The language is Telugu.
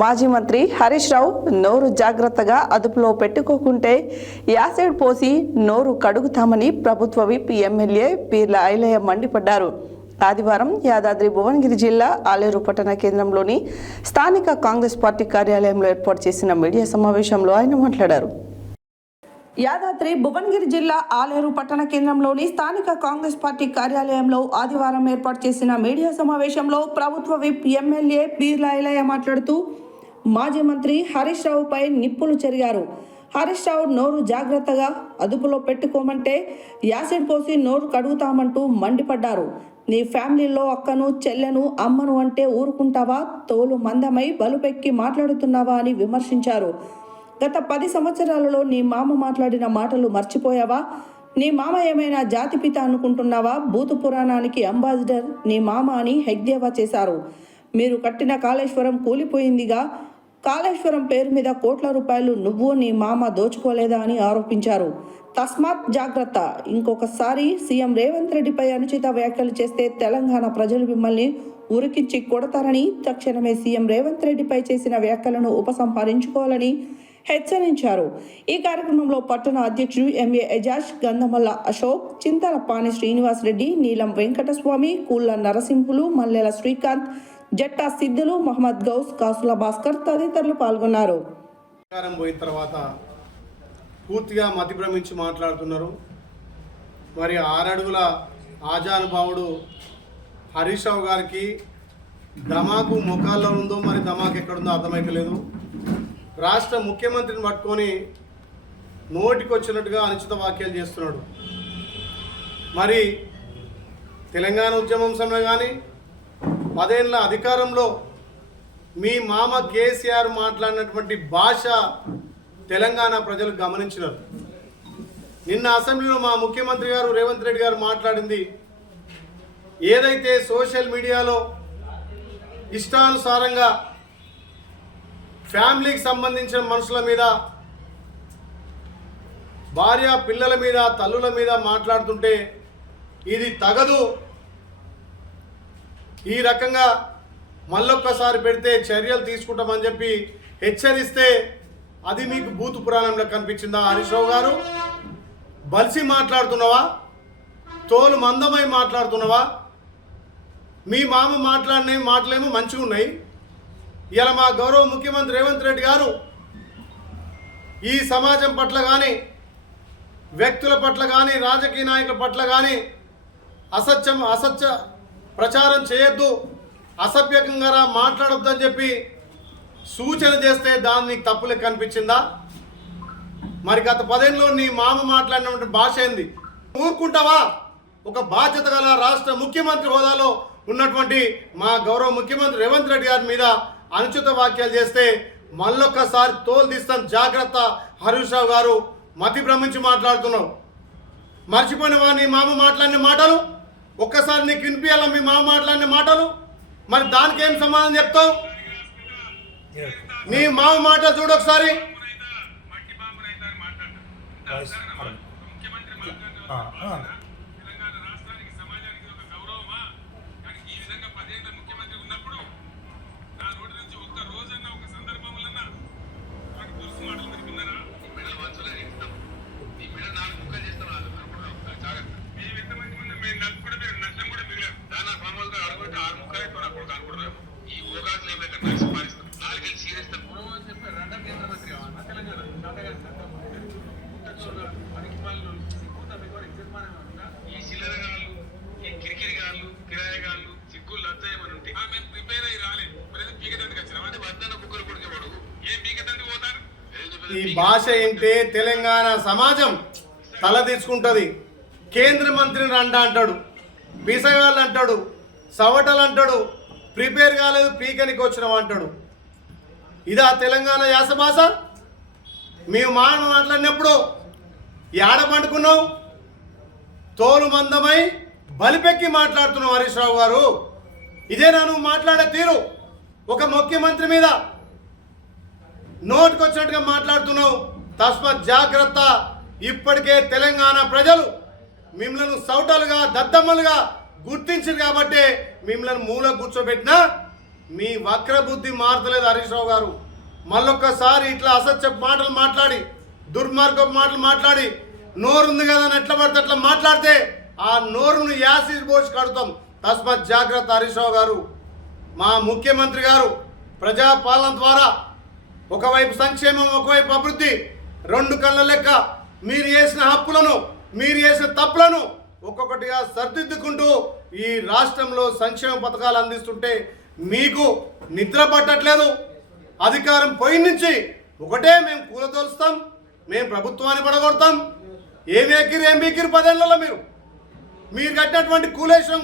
మాజీ మంత్రి హరీష్ రావు నోరు జాగ్రత్తగా అదుపులో పెట్టుకోకుంటే యాసిడ్ పోసి నోరు కడుగుతామని ప్రభుత్వ విప్ ఎమ్మెల్యే పీర్ల ఐలయ్య మండిపడ్డారు. ఆదివారం యాదాద్రి భువనగిరి జిల్లా ఆలేరు పట్టణ కేంద్రంలోని స్థానిక కాంగ్రెస్ పార్టీ కార్యాలయంలో ఏర్పాటు చేసిన మీడియా సమావేశంలో ఆయన మాట్లాడారు. యాదాద్రి భువనగిరి జిల్లా ఆలేరు పట్టణ కేంద్రంలోని స్థానిక కాంగ్రెస్ పార్టీ కార్యాలయంలో ఆదివారం ఏర్పాటు చేసిన మీడియా సమావేశంలో ప్రభుత్వ విప్ ఎమ్మెల్యే పీర్ల ఐలయ్య మాట్లాడుతూ మాజీ మంత్రి హరీష్ రావుపై నిప్పులు చెరిగారు. హరీష్ రావు నోరు జాగ్రత్తగా అదుపులో పెట్టుకోమంటే యాసిడ్ పోసి నోరు కడుగుతామంటూ మండిపడ్డారు. నీ ఫ్యామిలీలో అక్కను చెల్లెను అమ్మను అంటే ఊరుకుంటావా? తోలు మందమై బలుపెక్కి మాట్లాడుతున్నావా అని విమర్శించారు. గత 10 సంవత్సరాలలో నీ మామ మాట్లాడిన మాటలు మర్చిపోయావా? నీ మామ ఏమైనా జాతిపిత అనుకుంటున్నావా? భూతు పురాణానికి అంబాసిడర్ నీ మామ అని ఎద్దేవా చేశారు. మీరు కట్టిన కాళేశ్వరం కూలిపోయిందిగా, కాళేశ్వరం పేరు మీద కోట్ల రూపాయలు నువ్వు నీ మామ దోచుకోలేదా అని ఆరోపించారు. తస్మాత్ జాగ్రత్త. ఇంకొకసారి సీఎం రేవంత్ రెడ్డిపై అనుచిత వ్యాఖ్యలు చేస్తే తెలంగాణ ప్రజలు మిమ్మల్ని ఉరికించి కొడతారని, తక్షణమే సీఎం రేవంత్ రెడ్డిపై చేసిన వ్యాఖ్యలను ఉపసంహరించుకోవాలని హెచ్చరించారు. ఈ కార్యక్రమంలో పట్టణ అధ్యక్షుడు ఎంఏ ఎజాజ్, గంధమల్ల అశోక్, చింతల పాని శ్రీనివాస్ రెడ్డి, నీలం వెంకటస్వామి, కూళ్ళ నరసింహులు, మల్లెల శ్రీకాంత్, జట్టా సిద్ధులు, మహమ్మద్ గౌస్, కాసుల భాస్కర్ తదితరులు పాల్గొన్నారు. పోయిన తర్వాత పూర్తిగా మతి భ్రమించి మాట్లాడుతున్నారు. మరి 6 అడుగుల ఆజానుభావుడు హరీష్ రావు గారికి ధమాకు ముఖాల్లో ఉందో మరి ధమాకు ఎక్కడుందో అర్థమైతలేదు. రాష్ట్ర ముఖ్యమంత్రిని పట్టుకొని నోటికొచ్చినట్టుగా అనుచిత వ్యాఖ్యలు చేస్తున్నాడు. మరి తెలంగాణ ఉద్యమం సమయంలో కానీ 10 ఏళ్ల అధికారంలో మీ మామ కేసీఆర్ మాట్లాడినటువంటి భాష తెలంగాణ ప్రజలు గమనించినారు. నిన్న అసెంబ్లీలో మా ముఖ్యమంత్రి గారు రేవంత్ రెడ్డి గారు మాట్లాడింది ఏదైతే సోషల్ మీడియాలో ఇష్టానుసారంగా ఫ్యామిలీకి సంబంధించిన మనుషుల మీద, భార్య పిల్లల మీద, తల్లుల మీద మాట్లాడుతుంటే ఇది తగదు, ఈ రకంగా మళ్ళొక్కసారి పెడితే చర్యలు తీసుకుంటామని చెప్పి హెచ్చరిస్తే అది మీకు భూతు పురాణంలో కనిపించిందా? హరీష్ రావు గారు బలిసి మాట్లాడుతున్నావా? తోలు మందమై మాట్లాడుతున్నావా? మీ మామ మాట్లాడిన మాటలేమో మంచిగా ఉన్నాయి. ఇలా మా గౌరవ ముఖ్యమంత్రి రేవంత్ రెడ్డి గారు ఈ సమాజం పట్ల కానీ, వ్యక్తుల పట్ల కానీ, రాజకీయ నాయకుల పట్ల కానీ అసత్య ప్రచారం చేయొద్దు, అసభ్యకంగా మాట్లాడొద్దు అని చెప్పి సూచన చేస్తే దాన్ని తప్పులే కనిపించిందా? మరి గత 10 ఏళ్ళలో నీ మామ మాట్లాడినటువంటి భాష ఏంది? ఊరుకుంటావా? ఒక బాధ్యత గల రాష్ట్ర ముఖ్యమంత్రి హోదాలో ఉన్నటువంటి మా గౌరవ ముఖ్యమంత్రి రేవంత్ రెడ్డి గారి మీద అనుచిత వ్యాఖ్యలు చేస్తే మళ్ళొక్కసారి తోలు తీస్తాం, జాగ్రత్త. హరీష్ రావు గారు మతి భ్రమించి మాట్లాడుతున్నావు. మర్చిపోయినవా నీ మామ మాట్లాడిన మాటలు? ఒక్కసారి నీకు వినిపించాలా మీ మామ మాట్లాడిన మాటలు? మరి దానికి ఏం సమాధానం చెప్తావు? నీ మామ మాటలు చూడు ఒకసారి. ఈ భాష ఏంటే తెలంగాణ సమాజం తల తీసుకుంటుంది. కేంద్ర మంత్రిని రండా అంటాడు, పిసగాళ్ళు అంటాడు, సవటలు అంటాడు, ప్రిపేర్ కాలేదు పీకనికి వచ్చినావు అంటాడు. ఇదా తెలంగాణ యాస భాష? మేము మాట్లాడినప్పుడు ఏడ పండుకున్నావు? తోలు మందమై బలిపెక్కి మాట్లాడుతున్నావు హరీష్ రావు గారు. ఇదేనా నువ్వు మాట్లాడే తీరు? ఒక ముఖ్యమంత్రి మీద నోటికొచ్చినట్టుగా మాట్లాడుతున్నావు. తస్మాత్ జాగ్రత్త. ఇప్పటికే తెలంగాణ ప్రజలు మిమ్మల్ని సౌటలుగా, దద్దమ్మలుగా గుర్తించారు కాబట్టి మిమ్మల్ని మూల కూర్చోబెట్టినా మీ వక్ర బుద్ధి మారతలేదు హరీష్ రావు గారు. మళ్ళొక్కసారి ఇట్లా అసత్య మాటలు మాట్లాడి, దుర్మార్గపు మాటలు మాట్లాడి, నోరుంది కదా అని ఎట్లా పడితే అట్లా మాట్లాడితే ఆ నోరును యాసిడ్ పోసి కడుతాం. తస్మత్ జాగ్రత్త హరీష్ రావు గారు. మా ముఖ్యమంత్రి గారు ప్రజాపాలన ద్వారా ఒకవైపు సంక్షేమం, ఒకవైపు అభివృద్ధి, రెండు కళ్ళ లెక్క మీరు చేసిన హక్కులను, మీరు చేసిన తప్పులను ఒక్కొక్కటిగా సరిదిద్దుకుంటూ ఈ రాష్ట్రంలో సంక్షేమ పథకాలు అందిస్తుంటే మీకు నిద్ర పట్టట్లేదు. అధికారం పోయి నుంచి ఒకటే మేము కూలదోలుస్తాం, మేము ప్రభుత్వాన్ని పడగొడతాం. ఏం ఎక్కిరు 10 ఏళ్లలో మీరు కట్టినటువంటి కూలేశ్వరం